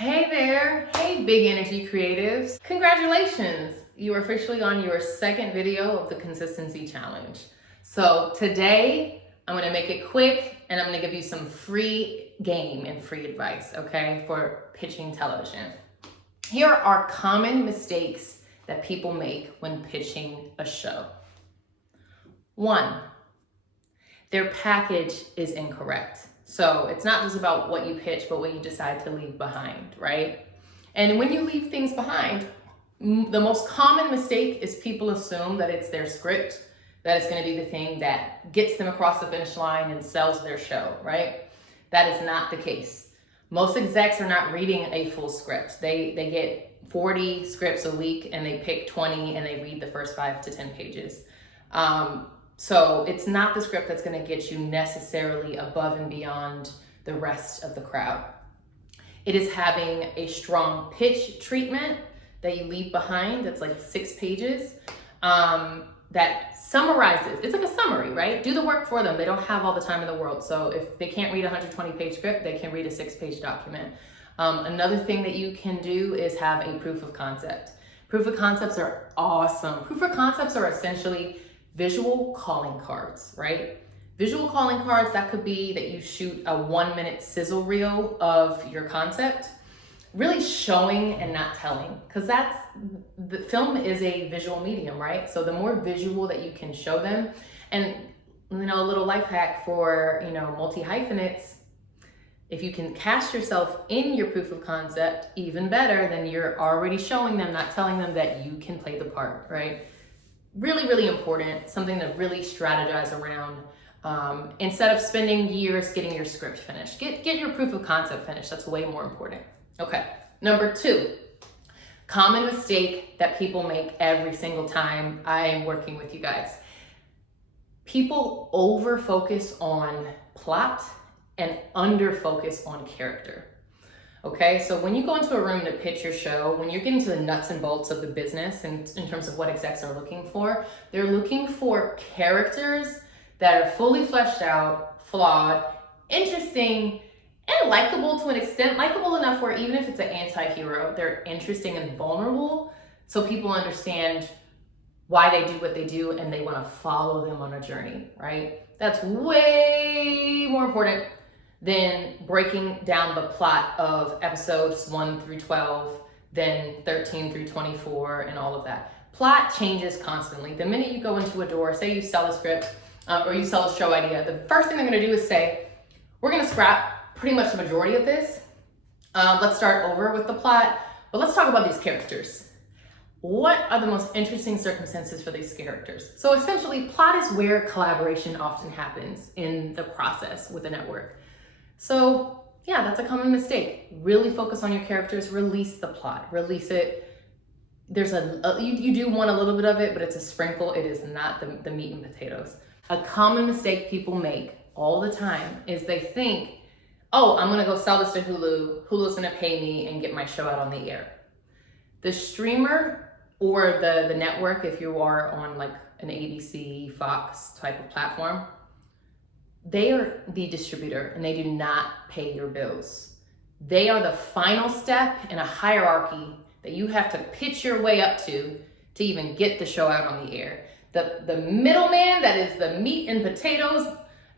Hey there, hey big energy creatives. Congratulations, you are officially on your second video of the consistency challenge. So today I'm gonna make it quick and I'm gonna give you some free game and free advice, okay, for pitching television. Here are common mistakes that people make when pitching a show. 1, their package is incorrect. So it's not just about what you pitch, but what you decide to leave behind, right? And when you leave things behind, the most common mistake is people assume that it's their script, that it's going to be the thing that gets them across the finish line and sells their show, right? That is not the case. Most execs are not reading a full script. They get 40 scripts a week and they pick 20 and they read the first 5 to 10 pages. So it's not the script that's going to get you necessarily above and beyond the rest of the crowd. It is having a strong pitch treatment that you leave behind that's like 6 pages that summarizes. It's like a summary, right? Do the work for them. They don't have all the time in the world. So if they can't read a 120-page script, they can read a 6-page document. Another thing that you can do is have a proof of concept. Proof of concepts are awesome. Proof of concepts are essentially visual calling cards, right? Visual calling cards, that could be that you shoot a 1-minute sizzle reel of your concept, really showing and not telling, because the film is a visual medium, right? So the more visual that you can show them, and a little life hack for multi-hyphenates, if you can cast yourself in your proof of concept, even better, then you're already showing them, not telling them, that you can play the part, right? Really, really important, something to really strategize around. Instead of spending years getting your script finished, get your proof of concept finished. That's way more important. Okay, number 2, common mistake that people make every single time I am working with you guys. People over focus on plot and under focus on character. Okay, so when you go into a room to pitch your show, when you're getting to the nuts and bolts of the business and in terms of what execs are looking for, they're looking for characters that are fully fleshed out, flawed, interesting, and likable to an extent. Likable enough where even if it's an anti-hero, they're interesting and vulnerable, so people understand why they do what they do and they want to follow them on a journey, right? That's way more important than breaking down the plot of episodes 1 through 12, then 13 through 24, and all of that. Plot changes constantly. The minute you go into a door, say you sell a script or you sell a show idea, the first thing they're gonna do is say, we're gonna scrap pretty much the majority of this. Let's start over with the plot, but let's talk about these characters. What are the most interesting circumstances for these characters? So essentially, plot is where collaboration often happens in the process with a network. So yeah, that's a common mistake. Really focus on your characters, release the plot, release it. There's you do want a little bit of it, but it's a sprinkle. It is not the meat and potatoes. A common mistake people make all the time is they think, oh, I'm gonna go sell this to Hulu. Hulu's gonna pay me and get my show out on the air. The streamer or the network, if you are on like an ABC, Fox type of platform, they are the distributor and they do not pay your bills. They are the final step in a hierarchy that you have to pitch your way up to even get the show out on the air. The middleman, that is the meat and potatoes,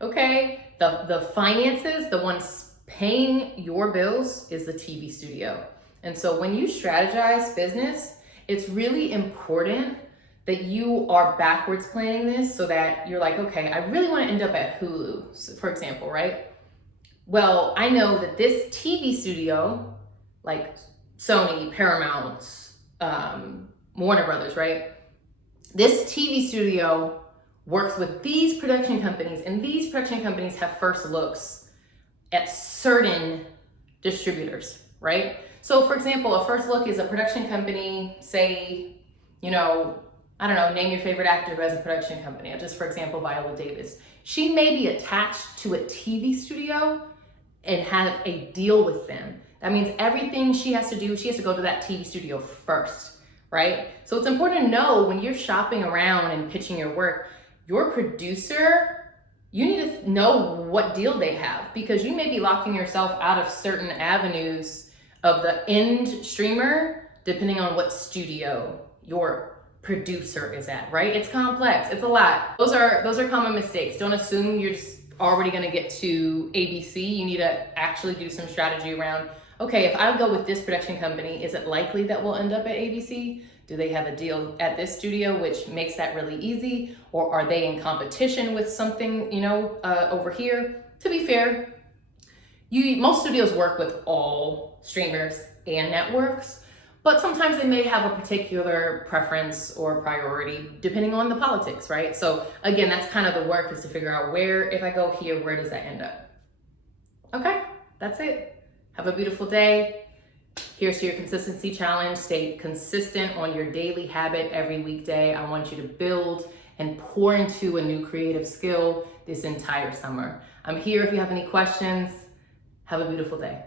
okay? The finances, the ones paying your bills, is the TV studio. And so when you strategize business, it's really important that you are backwards planning this so that you're like, okay, I really want to end up at Hulu, for example, right? Well, I know that this TV studio, like Sony, Paramount, Warner Brothers, right? This TV studio works with these production companies, and these production companies have first looks at certain distributors, right? So for example, a first look is a production company, say, I don't know, name your favorite actor who has a production company. Just for example, Viola Davis. She may be attached to a TV studio and have a deal with them. That means everything she has to do, she has to go to that TV studio first, right? So it's important to know when you're shopping around and pitching your work, your producer, you need to know what deal they have, because you may be locking yourself out of certain avenues of the end streamer, depending on what studio your producer is at, right? It's complex, it's a lot. Those are common mistakes. Don't assume you're just already gonna get to ABC. You need to actually do some strategy around, okay, if I go with this production company, is it likely that we'll end up at ABC? Do they have a deal at this studio, which makes that really easy? Or are they in competition with something, over here? To be fair, most studios work with all streamers and networks, but sometimes they may have a particular preference or priority depending on the politics, right? So again, that's kind of the work, is to figure out where, if I go here, where does that end up? Okay, that's it. Have a beautiful day. Here's to your consistency challenge. Stay consistent on your daily habit every weekday. I want you to build and pour into a new creative skill this entire summer. I'm here if you have any questions. Have a beautiful day.